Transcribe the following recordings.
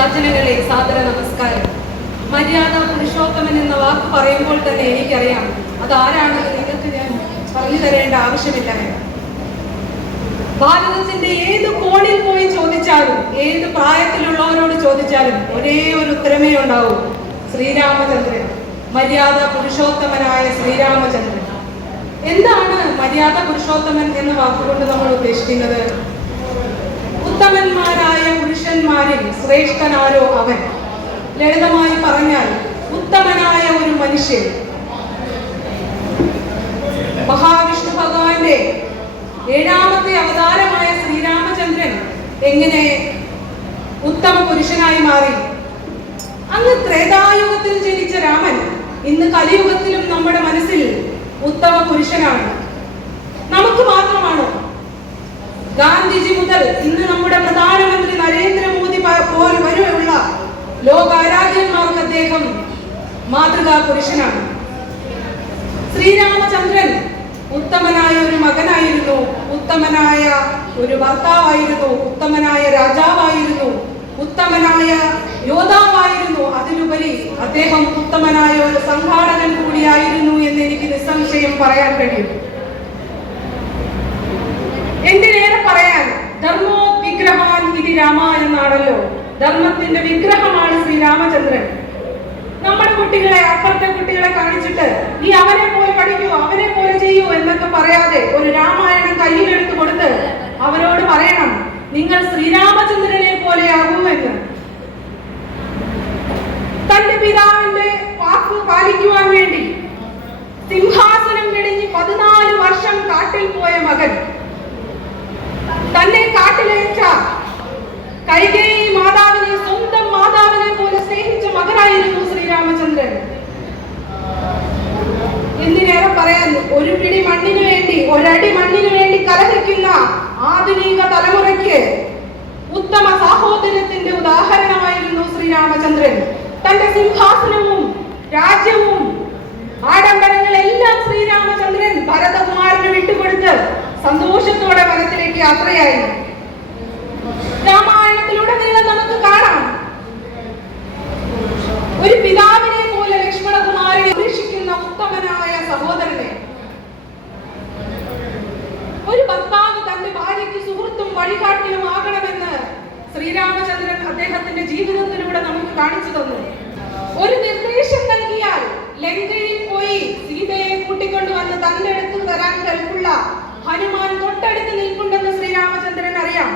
സജ്ജനങ്ങളെ സാദര നമസ്കാരം. മര്യാദ പുരുഷോത്തമൻ എന്ന വാക്ക് പറയുമ്പോൾ തന്നെ എനിക്കറിയാം. അതാരാണെന്ന് നിങ്ങൾക്ക് ഞാൻ പറഞ്ഞു തരേണ്ട ആവശ്യമില്ല. ഭാരതത്തിന്റെ ഏത് കോണിൽ പോയി ചോദിച്ചാലും ഏത് പ്രായത്തിലുള്ളവരോട് ചോദിച്ചാലും ഒരേ ഒരു ഉത്തരമേ ഉണ്ടാവൂ. ശ്രീരാമചന്ദ്രൻ. മര്യാദ പുരുഷോത്തമനായ ശ്രീരാമചന്ദ്രൻ. എന്താണ് മര്യാദ പുരുഷോത്തമൻ എന്ന വാക്കുകൊണ്ട് നമ്മൾ ഉദ്ദേശിക്കുന്നത്? പുരുഷന്മാരിൽ ശ്രേഷ്ഠനാരോ അവൻ. ലളിതമായി പറഞ്ഞാൽ ഉത്തമനായ ഒരു മനുഷ്യൻ. മഹാവിഷ്ണു ഭഗവാന്റെ ഏഴാമത്തെ അവതാരമായ ശ്രീരാമചന്ദ്രൻ എങ്ങനെ ഉത്തമ പുരുഷനായി മാറി? അന്ന് ത്രേതായുഗത്തിൽ ജനിച്ച രാമൻ ഇന്ന് കലിയുഗത്തിലും നമ്മുടെ മനസ്സിൽ ഉത്തമ പുരുഷനാണ്. നമുക്ക് മാത്രമാണോ? ഗാന്ധിജി മുതൽ ഇന്ന് നമ്മുടെ പ്രധാനമന്ത്രി ലോകാരാധ്യന്മാർക്ക് അദ്ദേഹം മാതൃകാ പുരുഷനാണ് ശ്രീരാമചന്ദ്രൻ ഉത്തമനായ ഒരു മകനായിരുന്നു ഉത്തമനായ ഒരു ഭർത്താവായിരുന്നു ഉത്തമനായ രാജാവായിരുന്നു ഉത്തമനായ യോദ്ധാവായിരുന്നു. അതിലുപരി അദ്ദേഹം ഉത്തമനായ ഒരു സംഘാടകൻ കൂടിയായിരുന്നു എന്ന് എനിക്ക് നിസ്സംശയം പറയാൻ കഴിയും. എന്തിനേറെ പറയാൻ ധർമ്മോ വിഗ്രഹാൻ ഇതി രാമ എന്നാണല്ലോ ധർമ്മത്തിന്റെ വിഗ്രഹമാണ് ശ്രീരാമചന്ദ്രൻ നമ്മുടെ കുട്ടികളെ അപ്പുറത്തെ കുട്ടികളെ കാണിച്ചിട്ട് നീ അവരെ പോലെ പഠിക്കൂ അവരെ പോലെ ചെയ്യൂ എന്നൊക്കെ പറയാതെ ഒരു രാമായണം കയ്യിലെടുത്ത് കൊടുത്ത് അവരോട് പറയണം നിങ്ങൾ ശ്രീരാമചന്ദ്രനെ പോലെയാകൂ എന്ന്. തന്റെ പിതാവിന്റെ വാക്ക് പാലിക്കുവാൻ വേണ്ടി സിംഹാസനം വെടിഞ്ഞ് പതിനാല് വർഷം കാട്ടിൽ പോയ മകൻ തന്നെ കാട്ടിലയച്ച കൈകേയി മാതാവിനെ സ്വന്തം മാതാവിനെ പോലെ സ്നേഹിച്ച മകനായിരുന്നു ശ്രീരാമചന്ദ്രൻ എന്തിനേറെ പറയാൻ ഒരു പിടി മണ്ണിന് വേണ്ടി ഒരടി മണ്ണിന് വേണ്ടി കലഹിക്കുന്ന ആധുനിക തലമുറയ്ക്ക് ഉത്തമ സാഹോദര്യത്തിന്റെ ഉദാഹരണമായിരുന്നു ശ്രീരാമചന്ദ്രൻ തന്റെ സിംഹാസനവും രാജ്യവും ആഡംബരങ്ങളെല്ലാം ശ്രീരാമചന്ദ്രൻ ഭരതകുമാരന് വിട്ടുകൊടുത്ത് സന്തോഷത്തോടെ വനത്തിലേക്ക് യാത്രയായി. ശ്രീരാമചന്ദ്രൻ അദ്ദേഹത്തിന്റെ ജീവിതത്തിലൂടെ നമുക്ക് കാണിച്ചു തന്നു. ഒരു നിർദ്ദേശം നൽകിയാൽ ലങ്കയിൽ പോയി സീതയെ കൂട്ടിക്കൊണ്ടു വന്ന് തന്റെ അടുത്ത് തരാൻ കൽപ്പുള്ള ഹനുമാൻ തൊട്ടടുത്ത് നിൽക്കുണ്ടെന്ന് ശ്രീരാമചന്ദ്രൻ അറിയാം.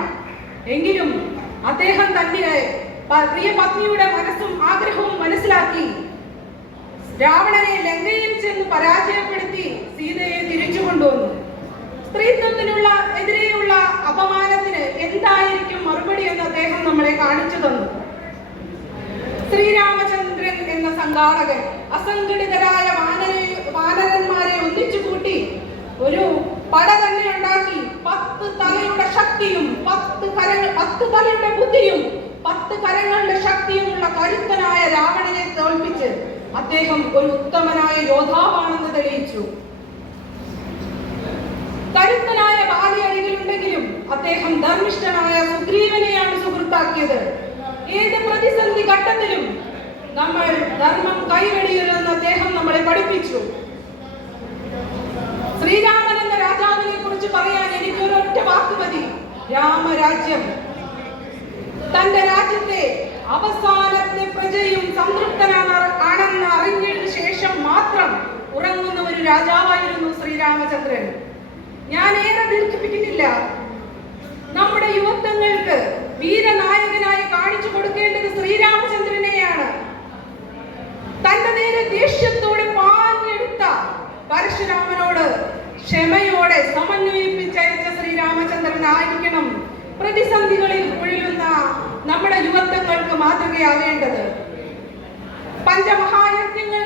എങ്കിലും അദ്ദേഹം തന്റെ പ്രിയ പത്നിയുടെ മനസ്സും ആഗ്രഹവും മനസ്സിലാക്കി രാവണനെ ലങ്കയിൽ ചെന്ന് പരാജയപ്പെടുത്തി സീതയെ തിരിച്ചു കൊണ്ടുവന്നു. സ്ത്രീത്വത്തിനുള്ള എതിരെയുള്ള അപമാനത്തിന് എന്തായിരിക്കും മറുപടി എന്ന് അദ്ദേഹം നമ്മളെ കാണിച്ചു തന്നു ശ്രീരാമചന്ദ്രൻ എന്ന സംഘാടകൻ അസംഘടിതരായ വാനരെ വാനരന്മാരെ ഒന്നിച്ചു കൂട്ടി ഒരു പട തന്നെ ഉണ്ടാക്കി. പത്ത് തലയുടെ ശക്തിയും പത്ത് കരങ്ങൾ പത്ത് തലയുടെ ബുദ്ധിയും പത്ത് കരങ്ങളുടെ ശക്തിയുമുള്ള കരുത്തനായ രാവണനെ തോൽപ്പിച്ച് അദ്ദേഹം ഒരു ഉത്തമനായ യോദ്ധാവാണെന്ന് തെളിയിച്ചു. കരുത്തനായ ബാലി അരികിലുണ്ടെങ്കിലും അദ്ദേഹം ധർമ്മിഷ്ഠനായ സുഗ്രീവനെയാണ് സുഹൃത്താക്കിയത്. ഏത് പ്രതിസന്ധി ഘട്ടത്തിലും നമ്മൾ ധർമ്മം കൈവെടിയരുതെന്ന് അദ്ദേഹം നമ്മളെ പഠിപ്പിച്ചു. ശ്രീരാമൻ എന്ന രാജാവിനെ കുറിച്ച് പറയാൻ എനിക്ക് ഒരൊറ്റ വാക്ക് മതി. രാമരാജ്യം. തന്റെ രാജ്യത്തെ അവസാനത്തെ പ്രജയും സംതൃപ്തനാണ് ആണെന്ന് അറിഞ്ഞതിനു ശേഷം മാത്രം ഉറങ്ങുന്ന ഒരു രാജാവായിരുന്നു ശ്രീരാമചന്ദ്രൻ. ഞാൻ ഏറെ ദീർഘിപ്പിക്കുന്നില്ല. നമ്മുടെ യുവത്വങ്ങൾക്ക് വീരനായകനായി കാണിച്ചു കൊടുക്കേണ്ടത് ശ്രീരാമചന്ദ്രനെയാണ് ആയിരിക്കണം പ്രതിസന്ധികളിൽ ഉഴലുന്ന നമ്മുടെ യുവത്വങ്ങൾക്ക് മാതൃകയാകേണ്ടത്. പഞ്ചമഹായജ്ഞങ്ങൾ